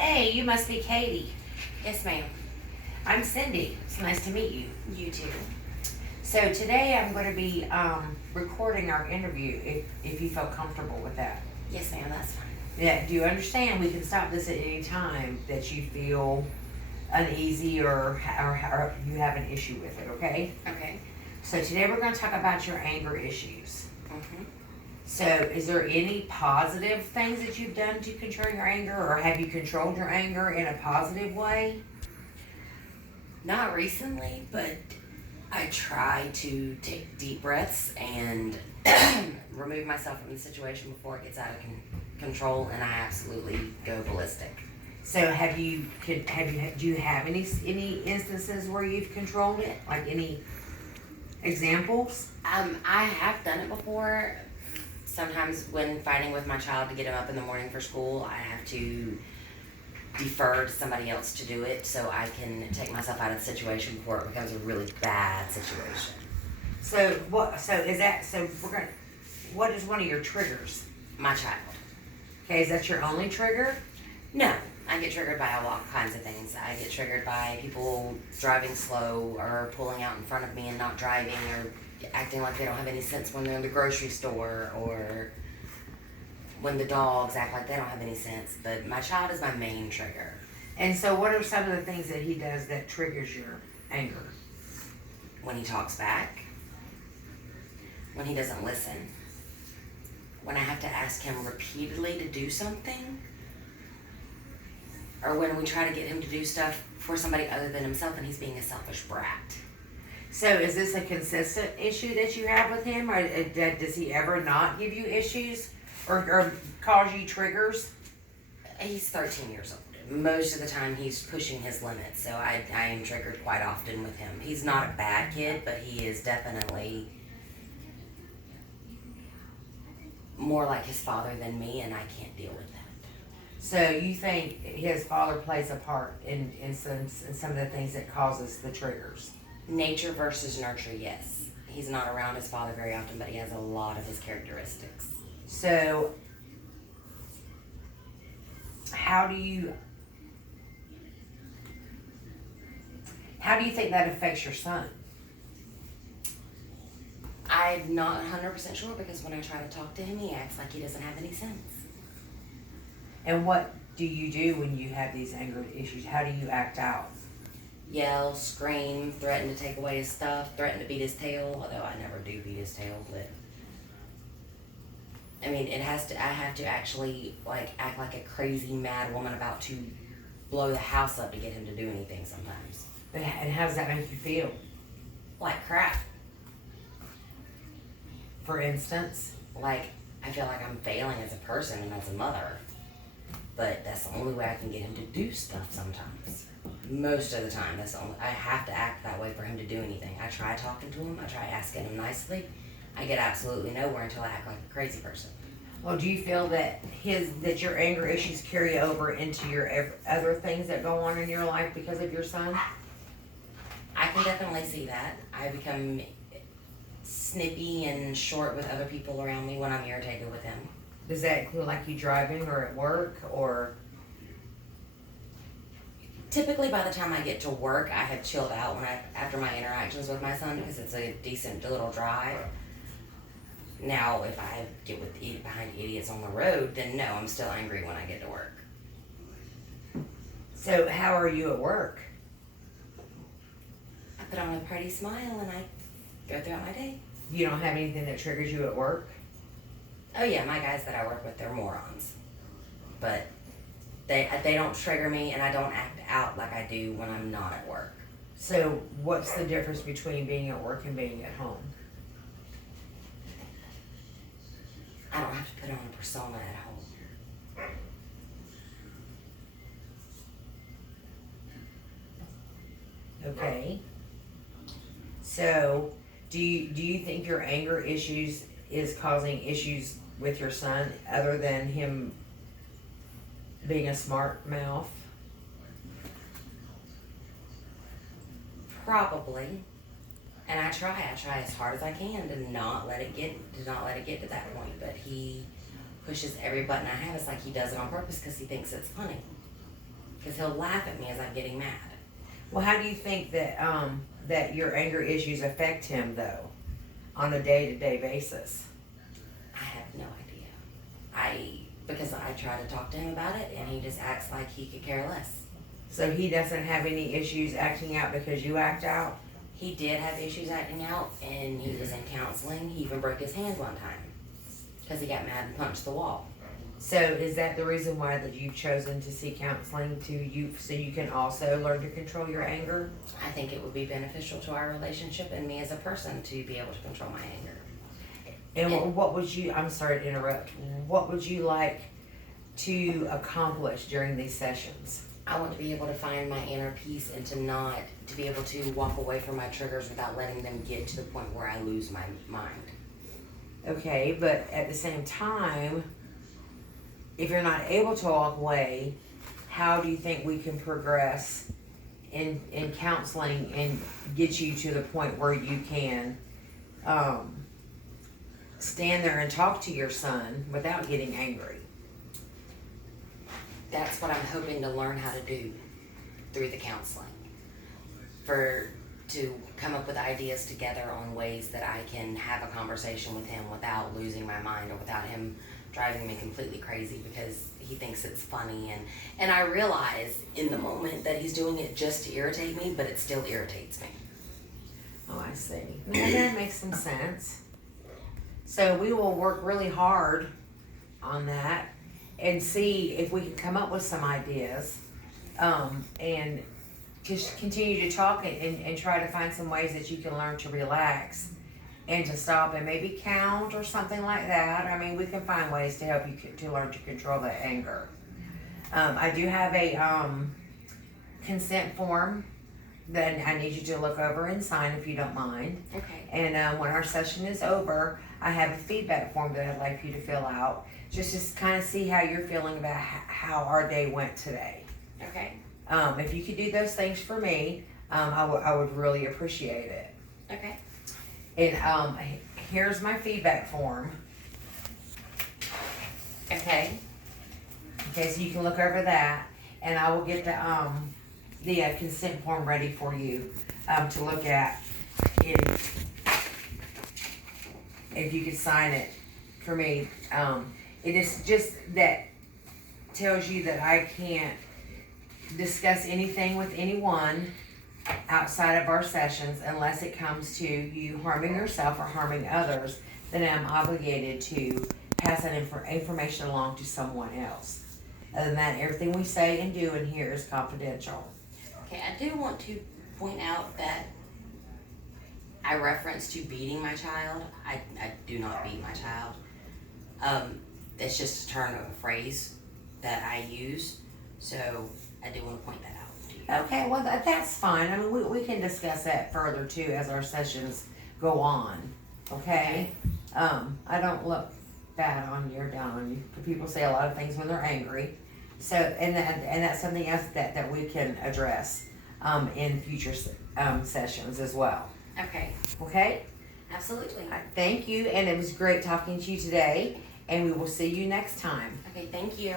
Hey, you must be Katie. Yes, ma'am. I'm Cindy. It's nice to meet you. You too. So today I'm going to be recording our interview if you feel comfortable with that. Yes, ma'am. That's fine. Yeah, do you understand we can stop this at any time that you feel uneasy or you have an issue with it, okay? Okay. So today we're going to talk about your anger issues. Mm-hmm. So is there any positive things that you've done to control your anger, or have you controlled your anger in a positive way? Not recently, but I try to take deep breaths and remove myself from the situation before it gets out of control, and I absolutely go ballistic. So do you have any instances where you've controlled it? Like any examples? I have done it before. Sometimes when fighting with my child to get him up in the morning for school, I have to defer to somebody else to do it so I can take myself out of the situation before it becomes a really bad situation. What is one of your triggers? My child. Okay, is that your only trigger? No, I get triggered by all kinds of things. I get triggered by people driving slow or pulling out in front of me and not driving, or acting like they don't have any sense when they're in the grocery store, or when the dogs act like they don't have any sense. But my child is my main trigger. And so what are some of the things that he does that triggers your anger? When he talks back, when he doesn't listen, when I have to ask him repeatedly to do something, or when we try to get him to do stuff for somebody other than himself and he's being a selfish brat. So is this a consistent issue that you have with him, or does he ever not give you issues or cause you triggers? He's 13 years old. Most of the time he's pushing his limits, so I am triggered quite often with him. He's not a bad kid, but he is definitely more like his father than me, and I can't deal with that. So you think his father plays a part in some of the things that causes the triggers? Nature versus nurture, yes. He's not around his father very often, but he has a lot of his characteristics. So how do you think that affects your son? I'm not 100% sure, because when I try to talk to him, he acts like he doesn't have any sense. And what do you do when you have these anger issues? How do you act out? Yell, scream, threaten to take away his stuff, threaten to beat his tail, although I never do beat his tail, but I mean, I have to actually act like a crazy mad woman about to blow the house up to get him to do anything sometimes. And how does that make you feel? Like crap. For instance? Like, I feel like I'm failing as a person and as a mother. But that's the only way I can get him to do stuff sometimes. Most of the time, I have to act that way for him to do anything. I try talking to him, I try asking him nicely. I get absolutely nowhere until I act like a crazy person. Well, do you feel that your anger issues carry over into your other things that go on in your life because of your son? I can definitely see that. I become snippy and short with other people around me when I'm irritated with him. Does that include like you driving or at work, or? Typically by the time I get to work, I have chilled out after my interactions with my son, because it's a decent little drive. Now, if I get behind idiots on the road, then no, I'm still angry when I get to work. So how are you at work? I put on a pretty smile and I go throughout my day. You don't have anything that triggers you at work? Oh yeah, my guys that I work with, they're morons. But they don't trigger me, and I don't act out like I do when I'm not at work. So what's the difference between being at work and being at home? I don't have to put on a persona at home. Okay. So do you think your anger issues is causing issues with your son other than him being a smart mouth? Probably. And I try as hard as I can to not let it get to that point. But he pushes every button I have. It's like he does it on purpose because he thinks it's funny. because he'll laugh at me as I'm getting mad. Well, how do you think that that your anger issues affect him though, on a day-to-day basis? I have no idea. Because I try to talk to him about it, and he just acts like he could care less. So he doesn't have any issues acting out because you act out? He did have issues acting out, and he was in counseling. He even broke his hand one time because he got mad and punched the wall. So is that the reason why that you've chosen to seek counseling so you can also learn to control your anger? I think it would be beneficial to our relationship and me as a person to be able to control my anger. And what would you, I'm sorry to interrupt, what would you like to accomplish during these sessions? I want to be able to find my inner peace and to be able to walk away from my triggers without letting them get to the point where I lose my mind. Okay, but at the same time, if you're not able to walk away, how do you think we can progress in counseling and get you to the point where you can stand there and talk to your son without getting angry? That's what I'm hoping to learn how to do through the counseling. To come up with ideas together on ways that I can have a conversation with him without losing my mind or without him driving me completely crazy because he thinks it's funny. And I realize in the moment that he's doing it just to irritate me, but it still irritates me. Oh, I see. Now that makes some sense. So we will work really hard on that and see if we can come up with some ideas, and just continue to talk and try to find some ways that you can learn to relax and to stop and maybe count or something like that. I mean, we can find ways to help you to learn to control that anger. I do have a consent form that I need you to look over and sign if you don't mind. Okay. And when our session is over, I have a feedback form that I'd like you to fill out, just to kind of see how you're feeling about how our day went today. Okay. If you could do those things for me, I would really appreciate it. Okay. And here's my feedback form. Okay. Okay, so you can look over that, and I will get the consent form ready for you to look at. If you could sign it for me, it is just that tells you that I can't discuss anything with anyone outside of our sessions unless it comes to you harming yourself or harming others. Then I'm obligated to pass that information along to someone else. Other than that, everything we say and do in here is confidential. Okay, I do want to point out that I reference to beating my child. I do not beat my child. It's just a turn of a phrase that I use. So I do want to point that out to you. Okay, well that's fine. I mean, we can discuss that further too as our sessions go on. Okay? I don't look bad on you or down on you. People say a lot of things when they're angry. So and that's something else that we can address in future sessions as well. Okay. Okay? Absolutely. Thank you, and it was great talking to you today, and we will see you next time. Okay, thank you.